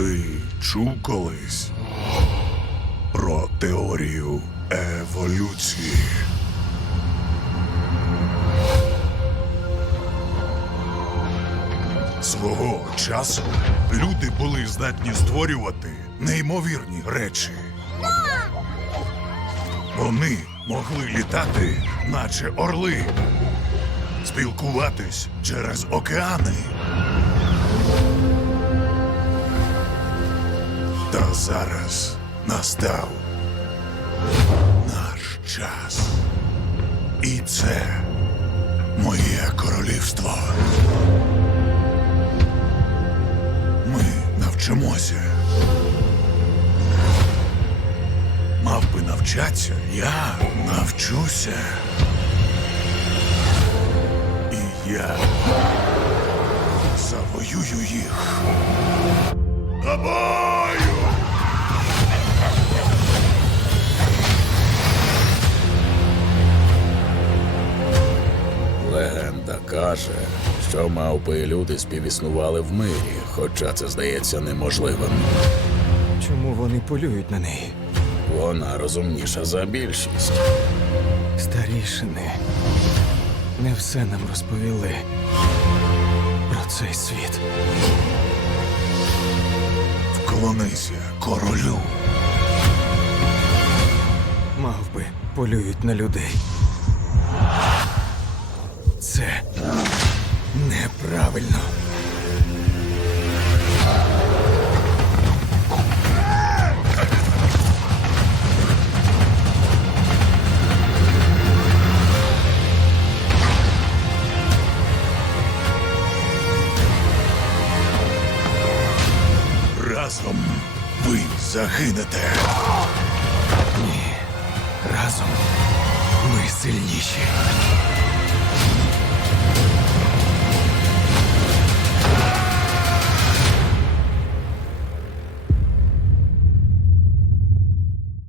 Ти чув колись про теорію еволюції? Свого часу люди були здатні створювати неймовірні речі. Вони могли літати, наче орли, спілкуватись через океани. Та зараз настав наш час. І це моє королівство. Ми навчимося. Мав би навчатися я навчуся. І я завоюю їх. Або! Легенда каже, що мавпи і люди співіснували в мирі, хоча це здається неможливим. Чому вони полюють на неї? Вона розумніша за більшість. Старішини не все нам розповіли про цей світ. Вклонися королю. Мавпи полюють на людей це неправильно. Разом ви загинете. Ні, разом ми сильніші.